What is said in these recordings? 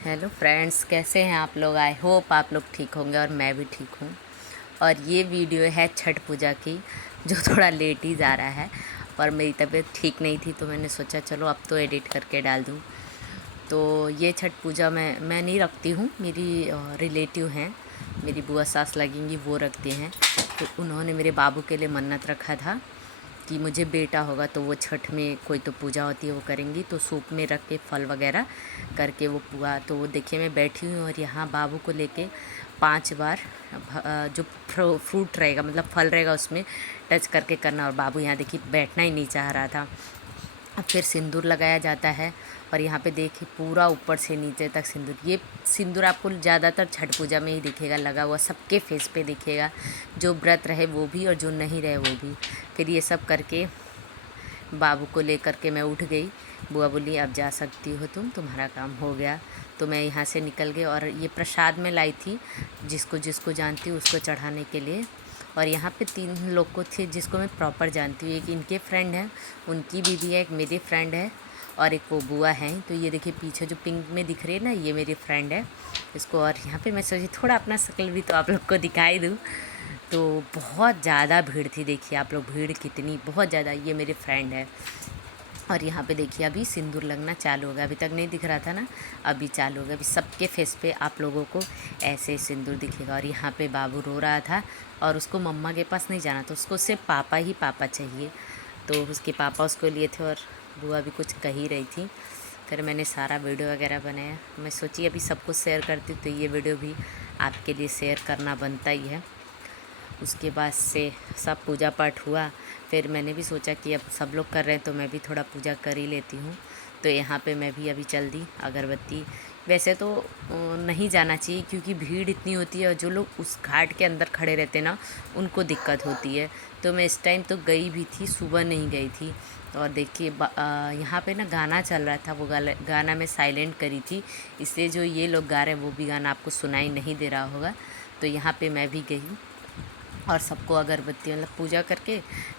Hello friends, कैसे हैं आप लोग। आई होप आप लोग ठीक होंगे और मैं भी ठीक हूँ। और ये वीडियो है छठ पूजा की, जो थोड़ा लेट ही जा रहा है। और मेरी तबीयत ठीक नहीं थी तो मैंने सोचा चलो अब तो एडिट करके डाल दूँ। तो ये छठ पूजा मैं नहीं रखती हूँ, मेरी रिलेटिव हैं, मेरी बुआ सास लगेंगी, वो रखते हैं। तो उन्होंने मेरे बाबू के लिए मन्नत रखा था कि मुझे बेटा होगा तो वो छठ में कोई तो पूजा होती है वो करेंगी, तो सूप में रख के फल वगैरह करके वो पुआ। तो वो देखिए मैं बैठी हूँ और यहाँ बाबू को लेके 5 बार जो फ्रूट रहेगा, मतलब फल रहेगा, उसमें टच करके करना। और बाबू यहाँ देखिए बैठना ही नहीं चाह रहा था। अब फिर सिंदूर लगाया जाता है और यहाँ पे देखिए पूरा ऊपर से नीचे तक सिंदूर। ये सिंदूर आपको ज़्यादातर छठ पूजा में ही दिखेगा लगा हुआ, सबके फेस पे दिखेगा, जो व्रत रहे वो भी और जो नहीं रहे वो भी। फिर ये सब करके बाबू को लेकर के मैं उठ गई। बुआ बोली अब जा सकती हो तुम्हारा काम हो गया। तो मैं यहाँ से निकल गई और ये प्रसाद में लाई थी, जिसको जिसको जानती हूँ उसको चढ़ाने के लिए। और यहाँ पे 3 लोग को थे जिसको मैं प्रॉपर जानती हूँ। एक इनके फ्रेंड हैं, उनकी बीवी है, एक मेरी फ्रेंड है और एक वो बुआ हैं। तो ये देखिए पीछे जो पिंक में दिख रही है ना, ये मेरी फ्रेंड है इसको। और यहाँ पे मैं सोची थोड़ा अपना शक्ल भी तो आप लोग को दिखाई दूँ। तो बहुत ज़्यादा भीड़ थी, देखिए आप लोग भीड़ कितनी, बहुत ज़्यादा। ये मेरी फ्रेंड है। और यहाँ पे देखिए अभी सिंदूर लगना चालू हो गया, अभी तक नहीं दिख रहा था ना, अभी चालू हो गया। अभी सबके फेस पे आप लोगों को ऐसे सिंदूर दिखेगा। और यहाँ पे बाबू रो रहा था और उसको मम्मा के पास नहीं जाना था, उसको सिर्फ पापा ही पापा चाहिए। तो उसके पापा उसको लिए थे और बुआ भी कुछ कह ही रही थी। फिर मैंने सारा वीडियो वगैरह बनाया। मैं सोची अभी सब कुछ शेयर करती तो ये वीडियो भी आपके लिए शेयर करना बनता ही है। उसके बाद से सब पूजा पाठ हुआ। फिर मैंने भी सोचा कि अब सब लोग कर रहे हैं तो मैं भी थोड़ा पूजा कर ही लेती हूँ। तो यहाँ पे मैं भी अभी चल दी अगरबत्ती। वैसे तो नहीं जाना चाहिए क्योंकि भीड़ इतनी होती है और जो लोग उस घाट के अंदर खड़े रहते हैं ना, उनको दिक्कत होती है। तो मैं इस टाइम तो गई भी थी, सुबह नहीं गई थी। और देखिए यहाँ पे ना गाना चल रहा था, वो गाना मैं साइलेंट करी थी, इसलिए जो ये लोग गा रहे हैं वो भी गाना आपको सुनाई नहीं दे रहा होगा। तो यहाँ पे मैं भी गई और सबको अगरबत्ती, मतलब पूजा करके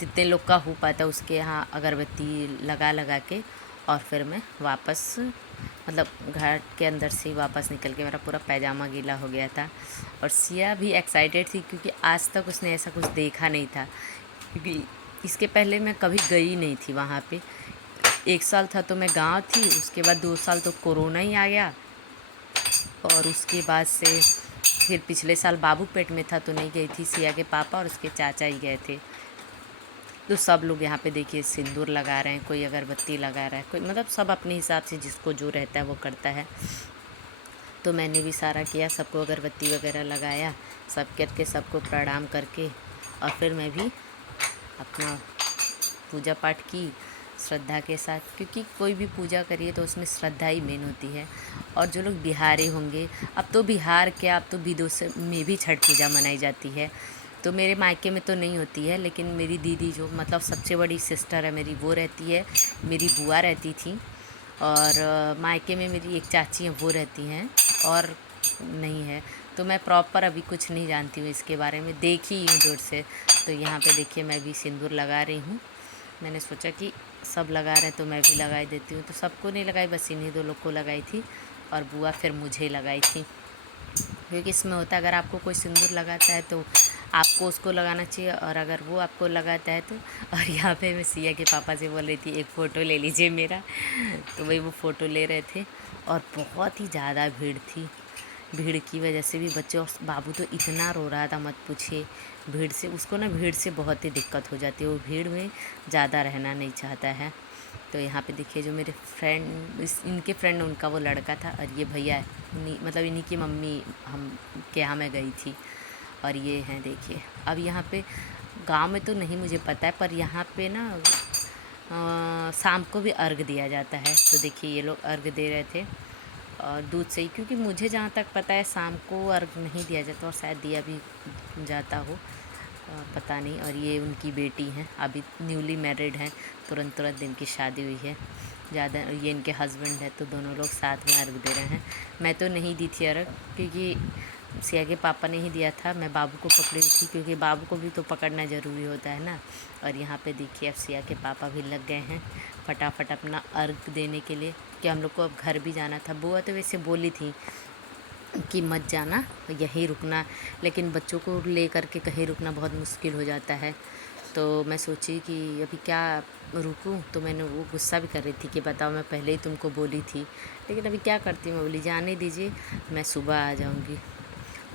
जितने लोग का हो पाता उसके यहाँ अगरबत्ती लगा लगा के। और फिर मैं वापस, मतलब घाट के अंदर से ही वापस निकल के, मेरा पूरा पैजामा गीला हो गया था। और सिया भी एक्साइटेड थी क्योंकि आज तक उसने ऐसा कुछ देखा नहीं था, क्योंकि इसके पहले मैं कभी गई नहीं थी वहाँ पे। 1 साल था तो मैं गाँव थी, उसके बाद 2 साल तो कोरोना ही आ गया। और उसके बाद से फिर पिछले साल बाबू पेट में था तो नहीं गई थी, सिया के पापा और उसके चाचा ही गए थे। तो सब लोग यहाँ पे देखिए सिंदूर लगा रहे हैं, कोई अगरबत्ती लगा रहा है, कोई, मतलब सब अपने हिसाब से जिसको जो रहता है वो करता है। तो मैंने भी सारा किया, सबको अगरबत्ती वगैरह लगाया, सब करके सबको प्रणाम करके। और फिर मैं भी अपना पूजा पाठ की श्रद्धा के साथ, क्योंकि कोई भी पूजा करिए तो उसमें श्रद्धा ही मेन होती है। और जो लोग बिहारी होंगे, अब तो बिहार क्या, अब तो विदेशों में भी छठ पूजा मनाई जाती है। तो मेरे मायके में तो नहीं होती है, लेकिन मेरी दीदी जो, मतलब सबसे बड़ी सिस्टर है मेरी, वो रहती है, मेरी बुआ रहती थी। और मायके में मेरी एक चाची हैं वो रहती हैं, और नहीं है। तो मैं प्रॉपर अभी कुछ नहीं जानती हूँ इसके बारे में, देखी हूँ दूर से। तो यहाँ पे देखिए मैं भी सिंदूर लगा रही हूँ। मैंने सोचा कि सब लगा रहे हैं तो मैं भी लगाई देती हूँ। तो सबको नहीं लगाई, बस इन्हीं 2 लोग को लगाई थी और बुआ फिर मुझे लगाई थी। क्योंकि इसमें होता है अगर आपको कोई सिंदूर लगाता है तो आपको उसको लगाना चाहिए, और अगर वो आपको लगाता है तो। और यहाँ पे मैं सिया के पापा से बोल रही थी एक फ़ोटो ले लीजिए मेरा। तो वही वो फ़ोटो ले रहे थे। और बहुत ही ज़्यादा भीड़ थी, भीड़ की वजह से भी बच्चे, और बाबू तो इतना रो रहा था मत पूछिए। भीड़ से उसको ना, भीड़ से बहुत ही दिक्कत हो जाती है, वो भीड़ में ज़्यादा रहना नहीं चाहता है। तो यहाँ पे देखिए जो मेरे फ्रेंड, इनके फ्रेंड, उनका वो लड़का था और ये भैया है, मतलब इन्हीं की मम्मी हम के यहाँ मैं गई थी। और ये हैं देखिए। अब यहाँ पे गांव में तो नहीं मुझे पता है, पर यहाँ पे ना शाम को भी अर्घ दिया जाता है। तो देखिए ये लोग अर्घ दे रहे थे और दूध से ही, क्योंकि मुझे जहाँ तक पता है शाम को अर्घ नहीं दिया जाता, और शायद दिया भी जाता हो, पता नहीं। और ये उनकी बेटी हैं, अभी न्यूली मैरिड हैं, तुरंत तुरंत दिन की शादी हुई है ज़्यादा। ये इनके हस्बैंड है, तो दोनों लोग साथ में अर्घ दे रहे हैं। मैं तो नहीं दी थी अर्घ, क्योंकि सिया के पापा ने ही दिया था, मैं बाबू को पकड़ी थी क्योंकि बाबू को भी तो पकड़ना ज़रूरी होता है ना। और यहाँ पे देखिए अब सिया के पापा भी लग गए हैं फटाफट अपना अर्घ देने के लिए, कि हम लोग को अब घर भी जाना था। बुआ तो वैसे बोली थी कि मत जाना, यहीं रुकना, लेकिन बच्चों को ले करके कहीं रुकना बहुत मुश्किल हो जाता है। तो मैं सोची कि अभी क्या रुकूं, तो मैंने वो गुस्सा भी कर रही थी कि बताओ मैं पहले ही तुमको बोली थी, लेकिन अभी क्या करती हूँ, मैं बोली जाने दीजिए, मैं सुबह आ जाऊँगी।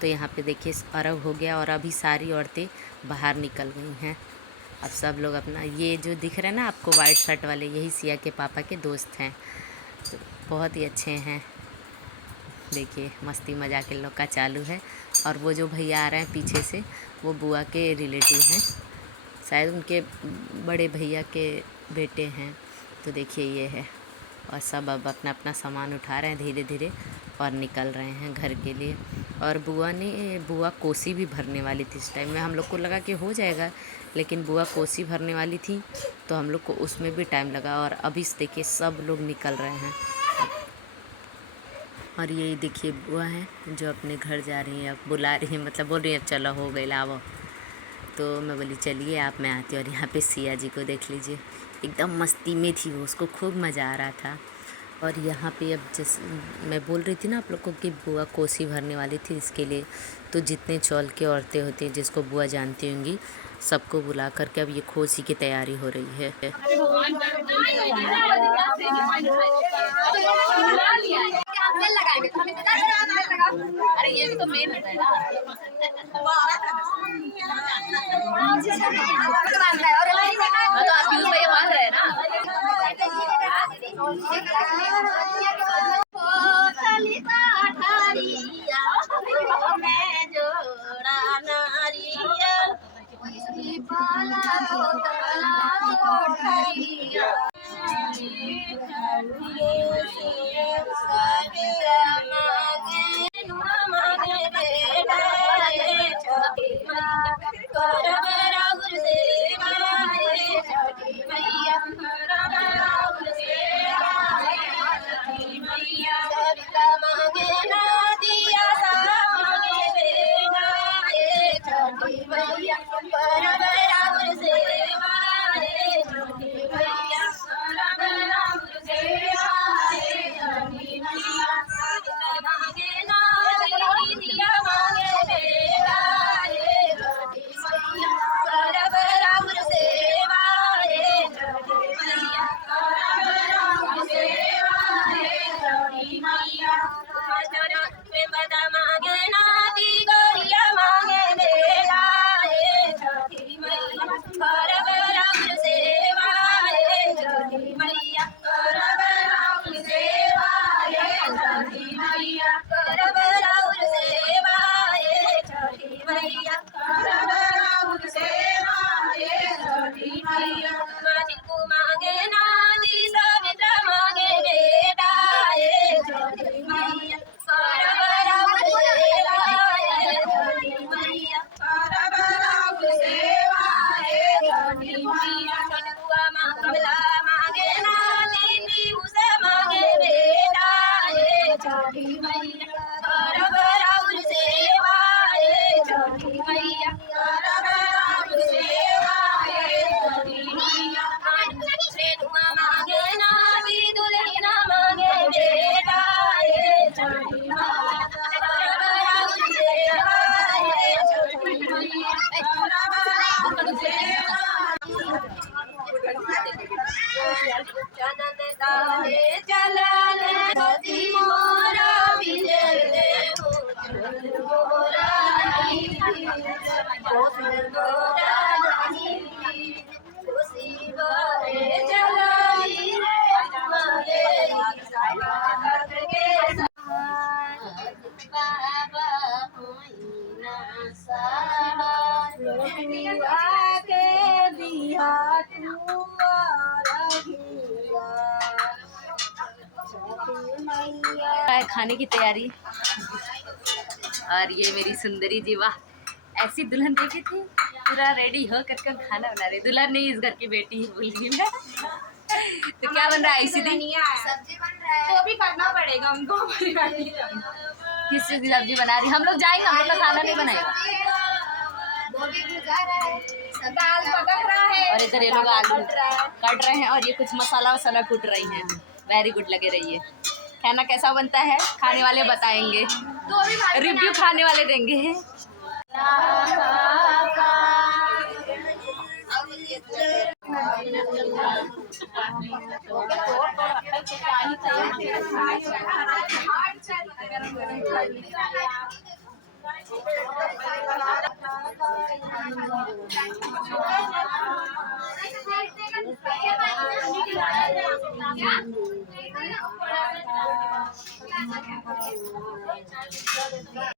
तो यहाँ पे देखिए अर्घ हो गया और अभी सारी औरतें बाहर निकल गई हैं। अब सब लोग अपना, ये जो दिख रहे हैं ना आपको वाइट शर्ट वाले, यही सिया के पापा के दोस्त हैं, तो बहुत ही अच्छे हैं। देखिए मस्ती मजाक इन लोग का चालू है। और वो जो भैया आ रहे हैं पीछे से, वो बुआ के रिलेटिव हैं, शायद उनके बड़े भैया के बेटे हैं। तो देखिए ये है, और सब अब अपना अपना सामान उठा रहे हैं धीरे धीरे और निकल रहे हैं घर के लिए। और बुआ कोसी भी भरने वाली थी इस टाइम में, हम लोग को लगा कि हो जाएगा, लेकिन बुआ कोसी भरने वाली थी तो हम लोग को उसमें भी टाइम लगा। और अभी देखिए सब लोग निकल रहे हैं। और ये देखिए बुआ हैं जो अपने घर जा रही हैं, अब बुला रही हैं, मतलब बोल रही हैं अब चलो हो गई लाओ। तो मैं बोली चलिए आप, मैं आती। और यहाँ पे सिया जी को देख लीजिए, एकदम मस्ती में थी वो, उसको खूब मज़ा आ रहा था। और यहाँ पे अब जैसे मैं बोल रही थी ना आप लोग को कि बुआ कोसी भरने वाली थी, इसके लिए तो जितने चौल के औरतें होती हैं जिसको बुआ जानती होंगी, सबको बुला करके अब ये कोसी की तैयारी हो रही है। अरे ये भी तो मेन है ना। तो आप यूं में मान रहे हैं ना। खाने की तैयारी। और ये मेरी सुंदरी जी, वाह ऐसी दुल्हन देखी थी, पूरा रेडी हो करके खाना बना रही। दुल्हन नहीं, इस घर की बेटी ही भूल गई मैं। तो क्या बन रहा है? इसी दिन सब्जी बन रहा है, तो अभी करना पड़ेगा हमको। किस चीज़ की सब्जी बना रही? हम लोग जाएंगे, हम लोग का खाना नहीं बनाएगा। दाल पक रहा है और इधर ये लोग आलू कट रहे हैं और ये कुछ मसाला वसाला कूट रही हैं। वेरी गुड, लगे रहिए। खाना कैसा बनता है खाने वाले बताएंगे, रिव्यू खाने वाले देंगे।